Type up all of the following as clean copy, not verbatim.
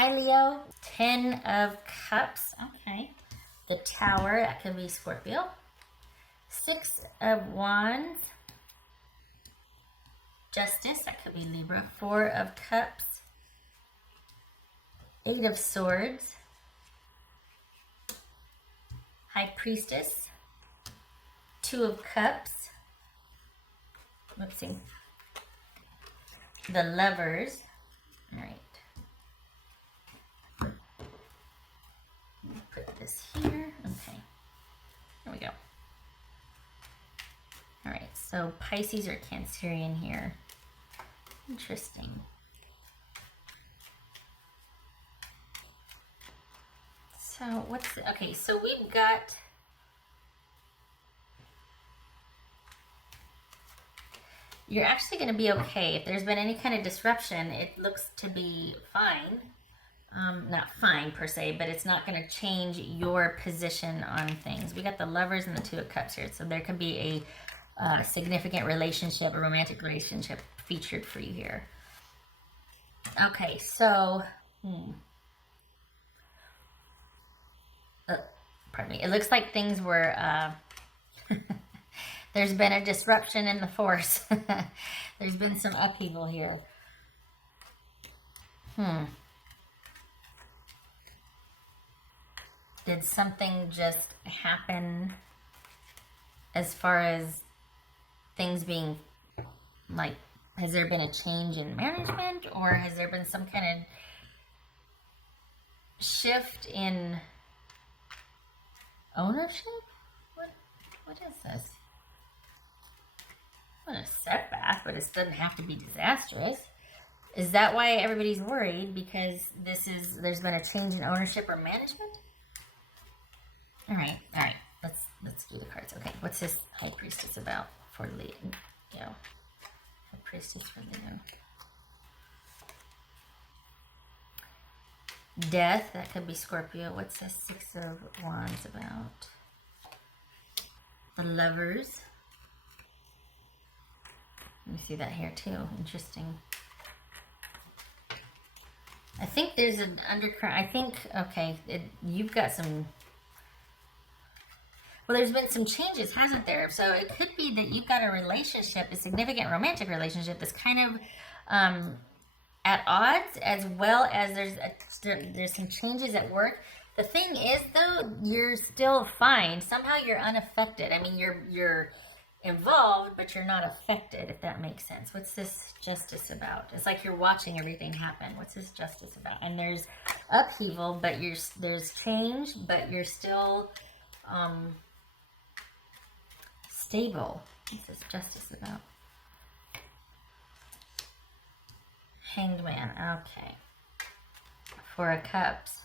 Hi, Leo. 10 of Cups. Okay. The Tower. That could be Scorpio. 6 of Wands. Justice. That could be Libra. 4 of Cups. 8 of Swords. High Priestess. 2 of Cups. Let's see. The Lovers. All right. Put this here. Okay. There we go. All right. So Pisces or Cancerian here. Interesting. So what's the, okay? So we've got. You're actually going to be okay. If there's been any kind of disruption, it looks to be fine. Not fine per se, but it's not going to change your position on things. We got the Lovers and the 2 of Cups here. So there could be a significant relationship, a romantic relationship featured for you here. Okay, so, pardon me. It looks like things were, there's been a disruption in the force. There's been some upheaval here. Did something just happen as far as things being like, has there been a change in management, or has there been some kind of shift in ownership? What is this? Not a setback, but it doesn't have to be disastrous. Is that why everybody's worried? Because there's been a change in ownership or management? All right. Let's do the cards. Okay, what's this High Priestess about for Leo? High Priestess for Leo. Death, that could be Scorpio. What's this 6 of Wands about? The Lovers. Let me see that here too. Interesting. I think there's an undercurrent. I think, okay, you've got some. Well, there's been some changes, hasn't there? So it could be that you've got a relationship, a significant romantic relationship that's kind of at odds, as well as there's some changes at work. The thing is, though, you're still fine. Somehow you're unaffected. I mean, you're involved, but you're not affected, if that makes sense. What's this Justice about? It's like you're watching everything happen. What's this Justice about? And there's upheaval, but there's change, but you're still stable. What's this Justice about? Hanged Man. Okay. 4 of Cups.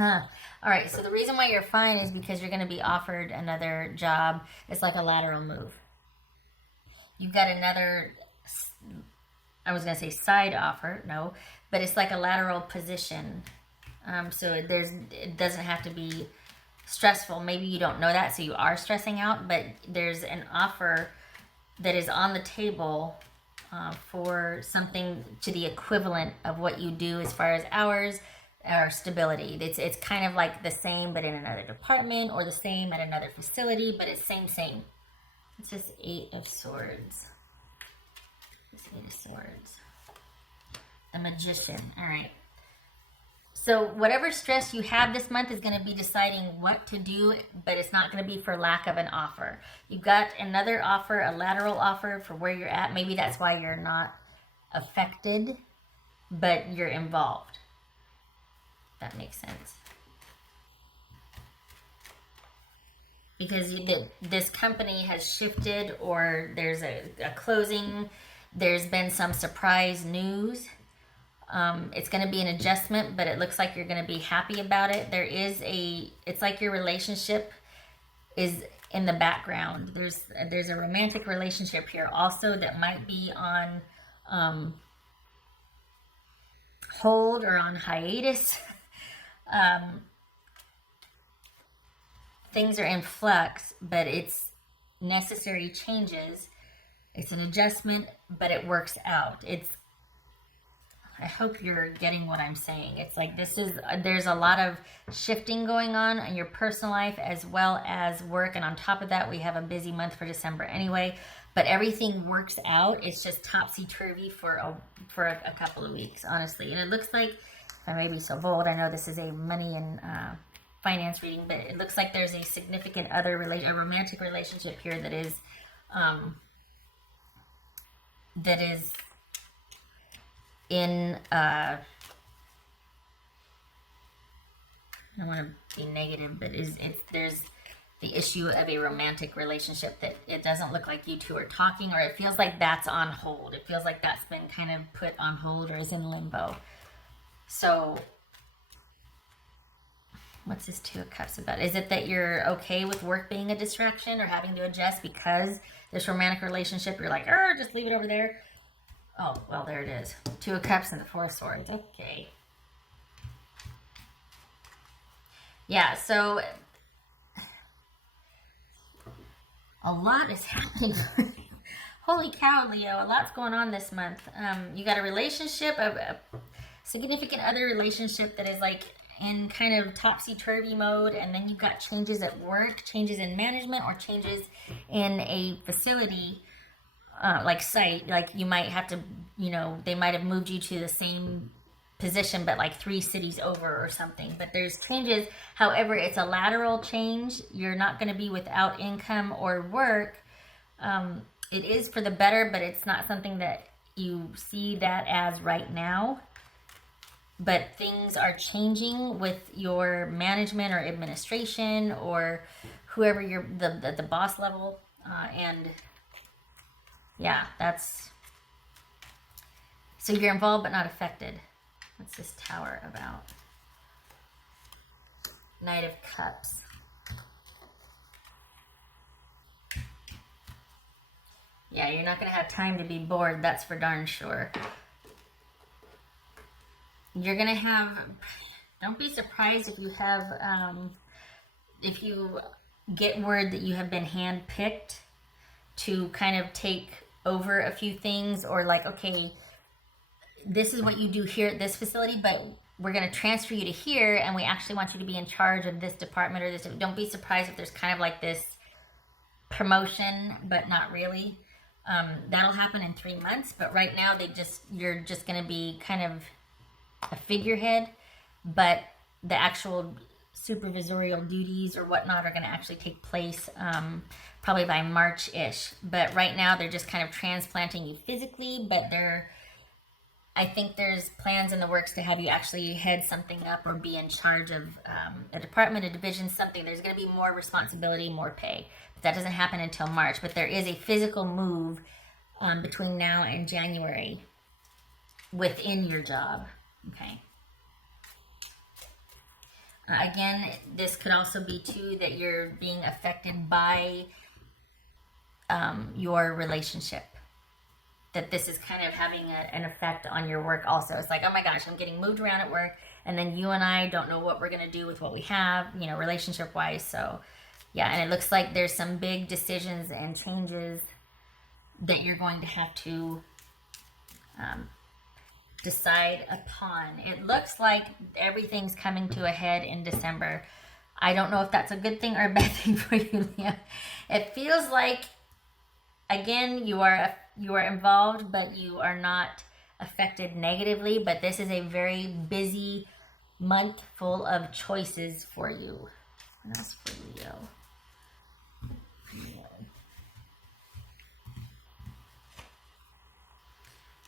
All right, so the reason why you're fine is because you're going to be offered another job. It's like a lateral move. You've got another, I was going to say side offer, no, but it's like a lateral position. So it doesn't have to be stressful. Maybe you don't know that, so you are stressing out, but there's an offer that is on the table for something to the equivalent of what you do as far as hours or stability. It's kind of like the same, but in another department, or the same at another facility, but it's same. It's just 8 of Swords. It's 8 of Swords. The Magician. All right. So whatever stress you have this month is going to be deciding what to do, but it's not going to be for lack of an offer. You've got another offer, a lateral offer for where you're at. Maybe that's why you're not affected, but you're involved. That makes sense. Because this company has shifted, or there's a closing, there's been some surprise news. It's going to be an adjustment, but it looks like you're going to be happy about it. It's like your relationship is in the background. There's a romantic relationship here also that might be on hold or on hiatus. Things are in flux, but it's necessary changes It's an adjustment, but it works out. I hope you're getting what I'm saying. It's like there's a lot of shifting going on in your personal life as well as work. And on top of that, we have a busy month for December anyway. But everything works out. It's just topsy-turvy for a couple of weeks, honestly. And it looks like, if I may be so bold, I know this is a money and finance reading, but it looks like there's a significant other a romantic relationship here that is in I don't want to be negative, but there's the issue of a romantic relationship that it doesn't look like you two are talking, or it feels like that's on hold. It feels like that's been kind of put on hold or is in limbo. So what's this Two of Cups about? Is it that you're okay with work being a distraction or having to adjust because this romantic relationship, you're like, just leave it over there? Oh, well, there it is. Two of Cups and the Four of Swords. Okay. Yeah, so a lot is happening. Holy cow, Leo. A lot's going on this month. You got a relationship, a significant other relationship that is like in kind of topsy-turvy mode, and then you've got changes at work, changes in management, or changes in a facility, like site. Like you might have to, they might have moved you to the same position but like 3 cities over or something. But there's changes. However, it's a lateral change. You're not going to be without income or work. It is for the better, but it's not something that you see that as right now. But things are changing with your management or administration or whoever you're the boss level, and yeah, that's so you're involved but not affected. What's this Tower about? Knight of Cups. Yeah, you're not going to have time to be bored, that's for darn sure. You're going to have, don't be surprised if you have, if you get word that you have been handpicked to kind of take over a few things, or like, okay, this is what you do here at this facility, but we're going to transfer you to here, and we actually want you to be in charge of this department or this. Don't be surprised if there's kind of like this promotion, but not really. That'll happen in 3 months, but right now you're just going to be kind of a figurehead, but the actual supervisorial duties or whatnot are going to actually take place probably by March-ish. But right now they're just kind of transplanting you physically, but I think there's plans in the works to have you actually head something up or be in charge of a department, a division, something. There's going to be more responsibility, more pay. But that doesn't happen until March. But there is a physical move between now and January within your job. Okay. Again, this could also be too that you're being affected by your relationship. That this is kind of having an effect on your work also. It's like, oh my gosh, I'm getting moved around at work, and then you and I don't know what we're going to do with what we have, relationship-wise. So, yeah, and it looks like there's some big decisions and changes that you're going to have to decide upon. It looks like everything's coming to a head in December. I don't know if that's a good thing or a bad thing for you, Leo. It feels like, again, you are involved, but you are not affected negatively. But this is a very busy month full of choices for you. What else for Leo?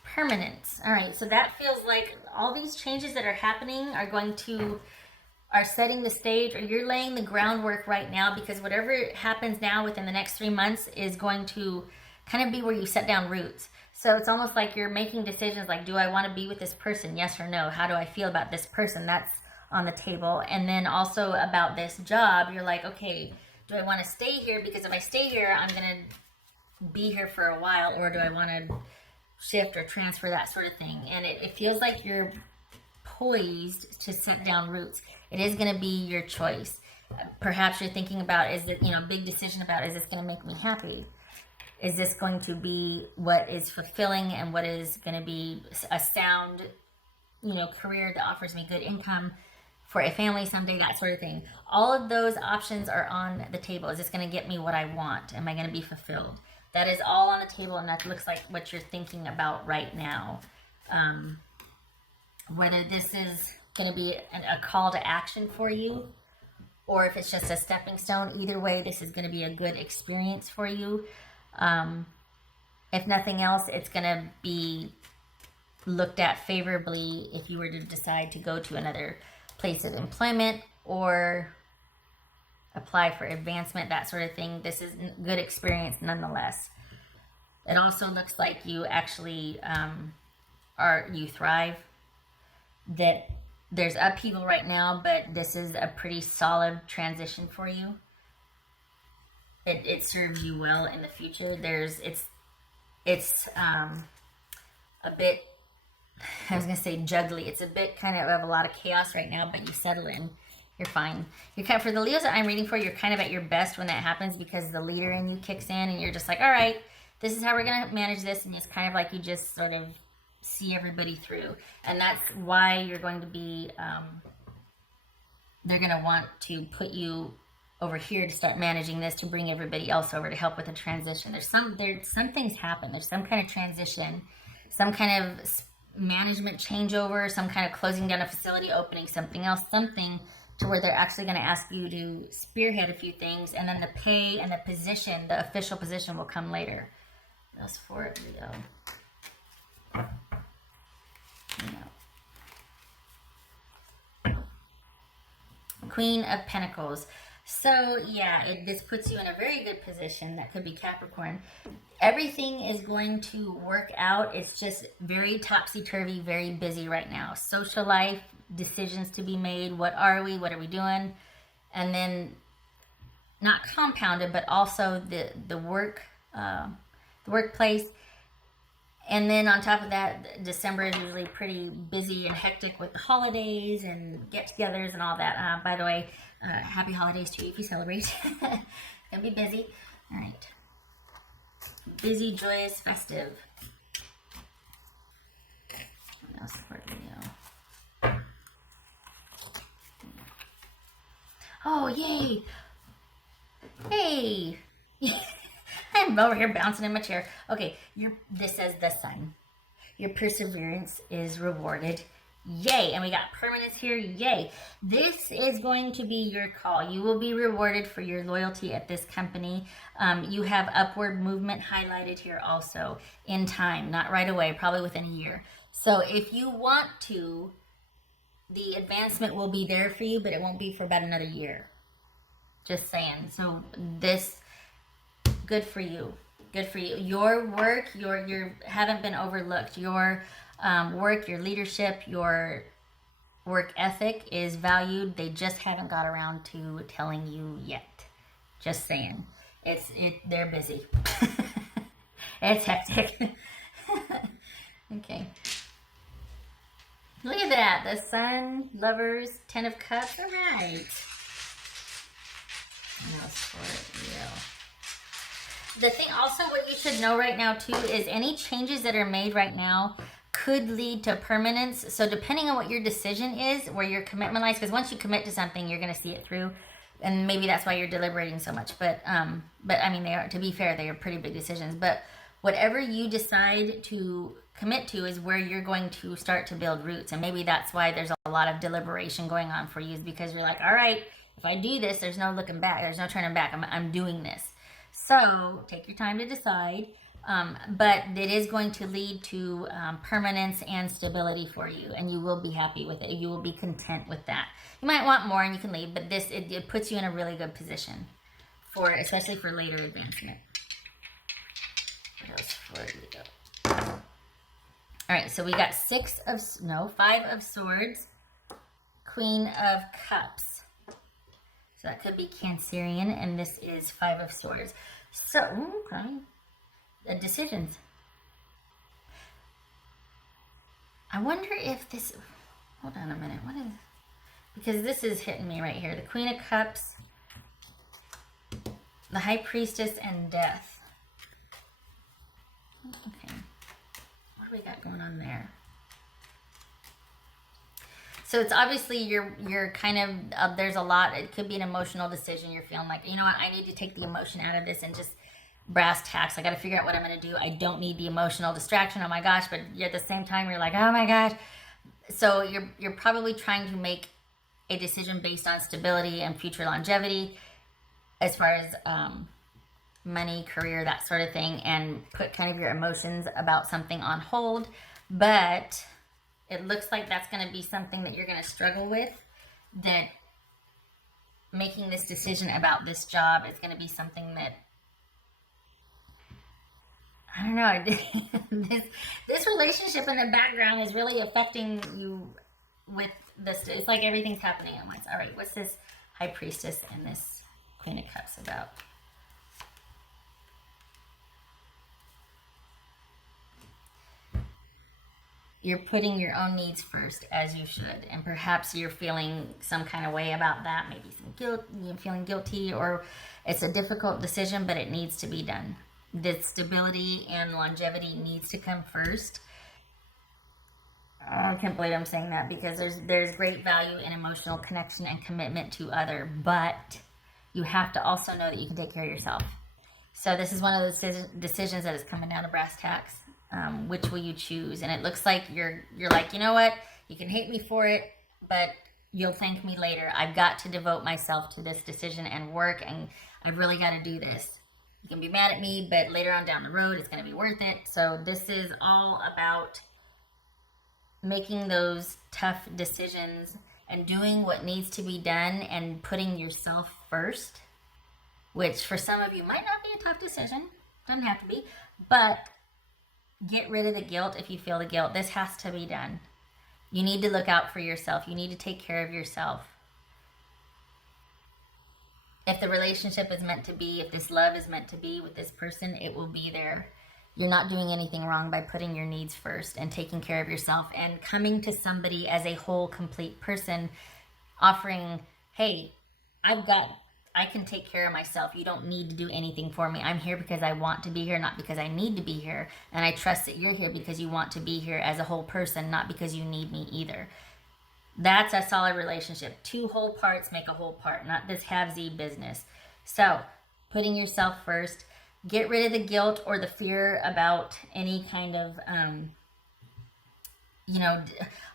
Permanence. All right, so that feels like all these changes that are happening are setting the stage, or you're laying the groundwork right now, because whatever happens now within the next 3 months is going to kind of be where you set down roots. So it's almost like you're making decisions like, do I want to be with this person? Yes or no? How do I feel about this person? That's on the table. And then also about this job, you're like, okay, do I want to stay here? Because if I stay here, I'm going to be here for a while, or do I want to shift or transfer, that sort of thing. And it feels like you're poised to set down roots. It is going to be your choice. Perhaps you're thinking about, is it, big decision about, is this going to make me happy? Is this going to be what is fulfilling and what is going to be a sound, career that offers me good income for a family someday, that sort of thing. All of those options are on the table. Is this going to get me what I want? Am I going to be fulfilled? That is all on the table, and that looks like what you're thinking about right now. Whether this is going to be a call to action for you, or if it's just a stepping stone, either way, this is going to be a good experience for you. If nothing else, it's going to be looked at favorably if you were to decide to go to another place of employment or apply for advancement, that sort of thing. This is good experience nonetheless. It also looks like you actually you thrive. That there's upheaval right now, but this is a pretty solid transition for you. It serves you well in the future. It's a bit, I was gonna say juggly. It's a bit kind of a lot of chaos right now, but you settle in. You're fine. For the Leos that I'm reading for, you're kind of at your best when that happens, because the leader in you kicks in and you're just like, all right, this is how we're gonna manage this, and it's kind of like you just sort of see everybody through. And that's why you're going to be, they're going to want to put you over here to start managing this, to bring everybody else over to help with the transition. There's some things happen. There's some kind of transition, some kind of management changeover, some kind of closing down a facility, opening something else, something to where they're actually going to ask you to spearhead a few things, and then the pay and the position, the official position, will come later. That's for it, Leo. Queen of Pentacles. So yeah, this puts you in a very good position. That could be Capricorn. Everything is going to work out. It's just very topsy-turvy, very busy right now. Social life, decisions to be made. What are we doing? And then not compounded, but also the workplace. And then on top of that, December is usually pretty busy and hectic with the holidays and get-togethers and all that. By the way, happy holidays to you if you celebrate. Gonna be busy. All right. Busy, joyous, festive. What else for Leo? Oh, yay! Hey! I'm over here bouncing in my chair. Okay, this says the sun. Your perseverance is rewarded. Yay! And we got permanence here. Yay! This is going to be your call. You will be rewarded for your loyalty at this company. You have upward movement highlighted here also in time, not right away, probably within a year. So if you want to, the advancement will be there for you, but it won't be for about another year. Just saying. So this, good for you. Good for you. Your work, you haven't been overlooked. Your work, your leadership, your work ethic is valued. They just haven't got around to telling you yet. Just saying. They're busy. It's hectic. Okay. Look at that. The Sun, Lovers, Ten of Cups. All right. What else for it? Yeah. The thing also, what you should know right now too, is any changes that are made right now could lead to permanence. So depending on what your decision is, where your commitment lies, because once you commit to something, you're going to see it through, and maybe that's why you're deliberating so much. But I mean, they are, to be fair, they are pretty big decisions. But whatever you decide to commit to is where you're going to start to build roots. And maybe that's why there's a lot of deliberation going on for you, is because you're like, all right, if I do this, there's no looking back. There's no turning back. I'm doing this. So take your time to decide, but it is going to lead to permanence and stability for you, and you will be happy with it. You will be content with that. You might want more and you can leave, but it puts you in a really good position, especially for later advancement. What else for you? All right, so we got 5 of Swords, Queen of Cups. So that could be Cancerian, and this is 5 of Swords. So, okay. The decisions. I wonder if this... Hold on a minute. What is... Because this is hitting me right here. The Queen of Cups, the High Priestess, and Death. Okay. What do we got going on there? So it's obviously you're kind of, there's a lot. It could be an emotional decision. You're feeling like, you know what, I need to take the emotion out of this and just brass tacks. I got to figure out what I'm going to do. I don't need the emotional distraction. Oh my gosh. But at the same time, you're like, oh my gosh. So you're probably trying to make a decision based on stability and future longevity as far as money, career, that sort of thing, and put kind of your emotions about something on hold. But it looks like that's going to be something that you're going to struggle with, that making this decision about this job is going to be something that, I don't know, this relationship in the background is really affecting you with this. It's like everything's happening at once. All right, what's this High Priestess and this Queen of Cups about? You're putting your own needs first, as you should, and perhaps you're feeling some kind of way about that, maybe some guilt, you're feeling guilty, or it's a difficult decision, but it needs to be done. The stability and longevity needs to come first. Oh, I can't believe I'm saying that, because there's great value in emotional connection and commitment to other, but you have to also know that you can take care of yourself. So this is one of those decisions that is coming down to brass tacks. Which will you choose? And it looks like you're like, you know what? You can hate me for it, but you'll thank me later. I've got to devote myself to this decision and work, and I've really got to do this. You can be mad at me, but later on down the road, it's going to be worth it. So this is all about making those tough decisions and doing what needs to be done and putting yourself first, which for some of you might not be a tough decision. Doesn't have to be, but get rid of the guilt if you feel the guilt. This has to be done. You need to look out for yourself. You need to take care of yourself. If the relationship is meant to be, if this love is meant to be with this person, it will be there. You're not doing anything wrong by putting your needs first and taking care of yourself and coming to somebody as a whole, complete person, offering, hey, I can take care of myself. You don't need to do anything for me. I'm here because I want to be here, not because I need to be here. And I trust that you're here because you want to be here as a whole person, not because you need me either. That's a solid relationship. Two whole parts make a whole part, not this halvesy business. So, putting yourself first. Get rid of the guilt or the fear about any kind of,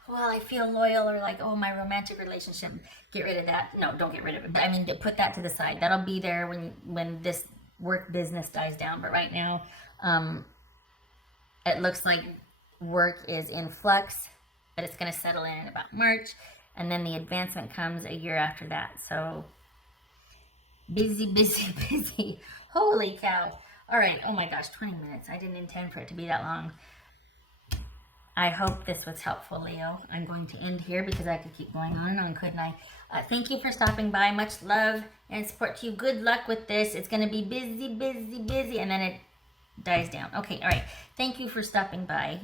well, I feel loyal, or like, oh, my romantic relationship. Get rid of that. No, don't get rid of it. But I mean, put that to the side. That'll be there when this work business dies down. But right now, it looks like work is in flux, but it's going to settle in about March. And then the advancement comes a year after that. So busy, busy, busy. Holy cow. All right. Oh my gosh, 20 minutes. I didn't intend for it to be that long. I hope this was helpful, Leo. I'm going to end here because I could keep going on and on, couldn't I? Thank you for stopping by. Much love and support to you. Good luck with this. It's going to be busy, busy, busy, and then it dies down. Okay, all right. Thank you for stopping by.